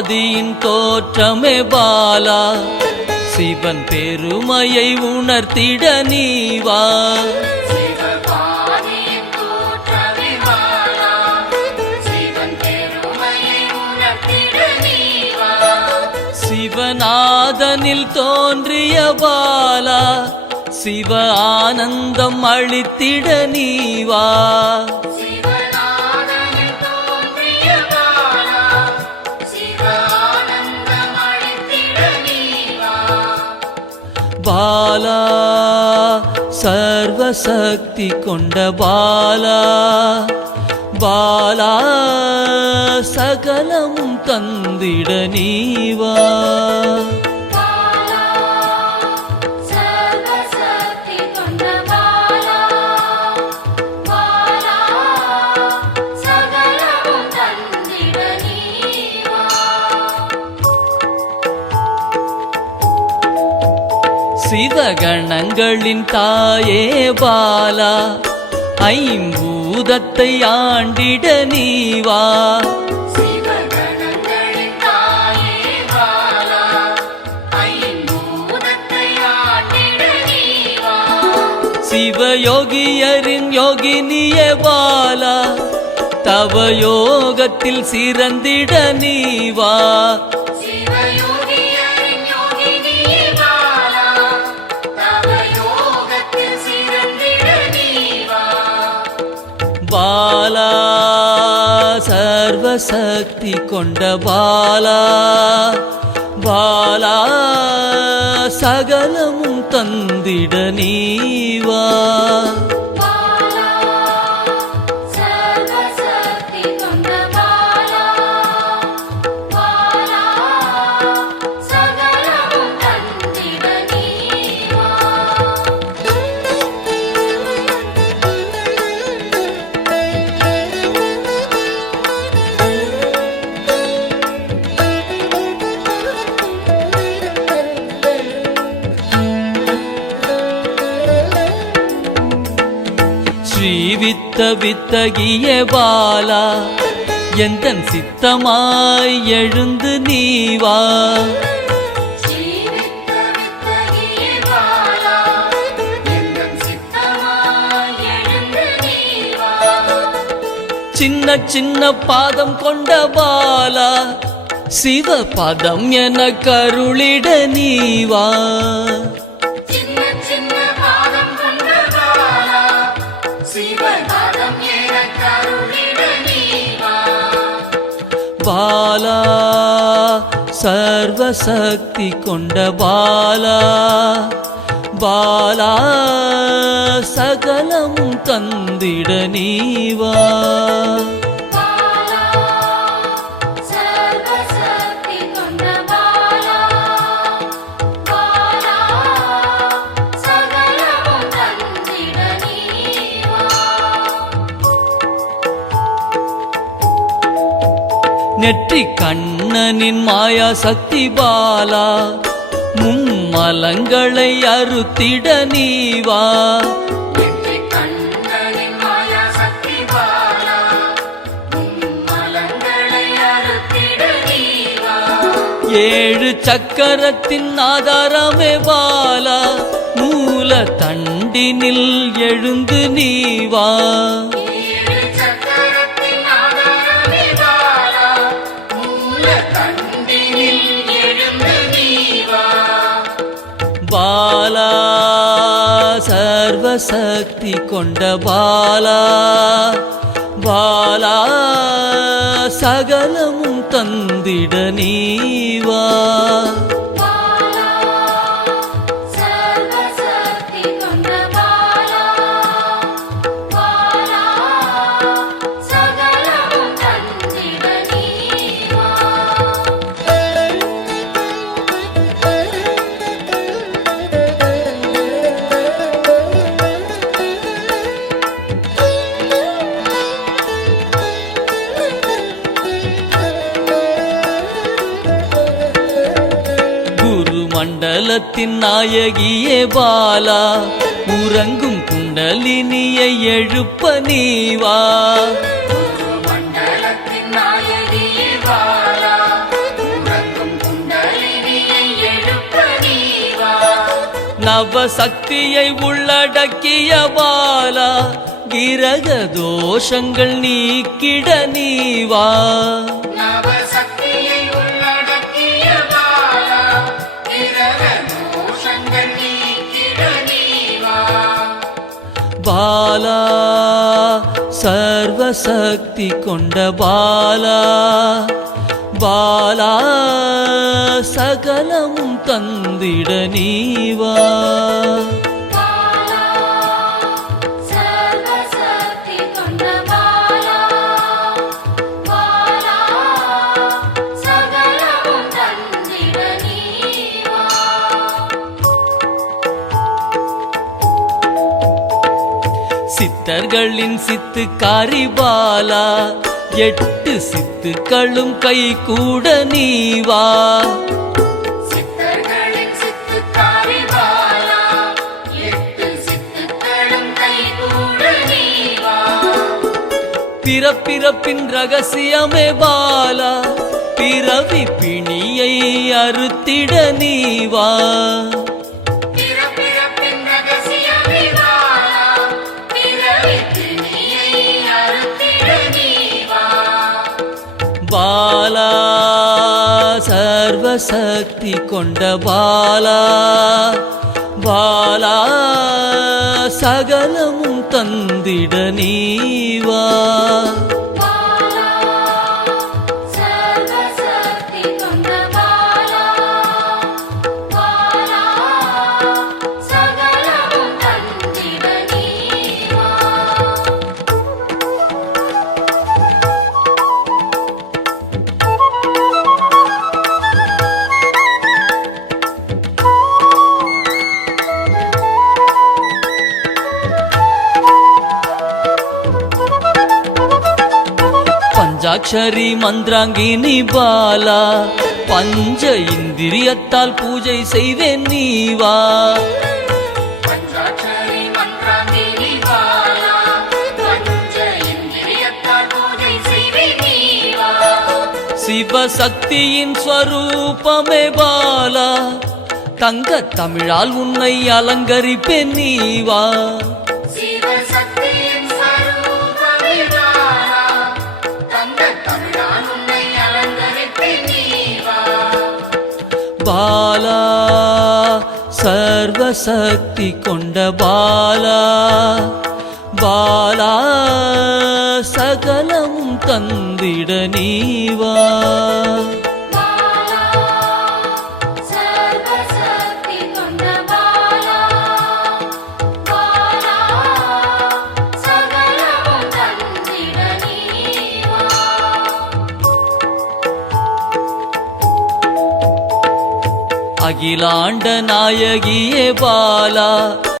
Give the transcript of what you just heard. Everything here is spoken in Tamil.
ஆதியின் தோற்றமே பாலா, சிவன் பெருமையை உணர்த்திட நீவா. சிவநாதனில் தோன்றிய பாலா, சிவ ஆனந்தம் அளித்திட நீவா. பாலா சர்வசக்தி கொண்ட பாலா, பாலா சகலமும் தந்திட நீவா. சிவகணங்களின் தாயே பாலா, ஐம்பூதத்தை ஆண்டிட நீவா. சிவயோகியரின் யோகினியே பாலா, தவ யோகத்தில் சிறந்திட நீவா. பாலா சர்வசக்தி கொண்ட பாலா, பாலா சகலமும் தந்திட நீவா. ஸ்ரீவித்த வித்தகிய பாலா, எந்தன் சித்தமாய் எழுந்து நீவா. சின்ன சின்ன பாதம் கொண்ட பாலா, சிவ பதம் என கருளிட நீவா. பாலா சர்வசக்தி கொண்ட பாலா, பாலா சகலமும் தந்திட நீவா. நெற்றி கண்ணனின் மாயா சக்தி பாலா, மும்மலங்களை அறுத்திட நீவா. ஏழு சக்கரத்தின் ஆதாரமே பாலா, மூல தண்டினில் எழுந்து நீவா. பாலா சர்வசக்தி கொண்ட பாலா, பாலா சகலமும் தந்திட நீவா. மண்டலத்தின் நாயகியே பாலா, உறங்கும் குண்டலினியை எழுப்ப நீவா. மண்டலத்தின் நாயகியே பாலா, நவசக்தியை உள்ளடக்கிய பாலா கிரக தோஷங்கள் நீக்கிட நீவா நவசக்தியை உள்ளடக்கிய பாலா கிரக தோஷங்கள் நீக்கிட நீவா பாலா சர்வசக்தி கொண்ட பாலா பாலா சகலமும் தந்திட நீவா பாலா சர்வசக்தி கொண்ட பாலா பாலா சகலமும் தந்திட நீவா சித்தர்களின் சித்துக்காரி பாலா 8 சித்துக்களும் கை கூட நீவா சித்தர்களின் சித்துக்காரி பாலா 8 சித்துக்களும் கைகூட நீவா பிறப்பிறப்பின் ரகசியமே பாலா பிறவி பிணியை அறுத்திட நீவா பிறப்பிறப்பின் ரகசியமே பாலா பிறவி பிணியை அறுத்திட நீவா பாலா சர்வசக்தி கொண்ட பாலா பாலா சகலமும் தந்திட நீவா பாலா சர்வசக்தி கொண்ட பாலா பாலா சகலமும் தந்திட நீவா பஞ்சாட்சரி மந்திராங்கினி பாலா பஞ்ச இந்திரியத்தால் பூஜை செய்வேன் நீவா பஞ்சாட்சரி மந்திராங்கினி பாலா பஞ்ச இந்திரியத்தால் பூஜை செய்வே நீவா சிவசக்தியின் ஸ்வரூபமே பாலா தங்க தமிழால் உன்னை அலங்கரிப்பேன் நீவா சிவசக்தியின் ஸ்வரூபமே பாலா தங்க தமிழால் உன்னை அலங்கரிப்பேன் நீவா பாலா சர்வசக்தி கொண்ட பாலா பாலா சகலமும் தந்திட நீவா பாலா சர்வசக்தி கொண்ட பாலா பாலா சகலமும் தந்திட நீவா அகிலாண்ட நாயகியே பாலா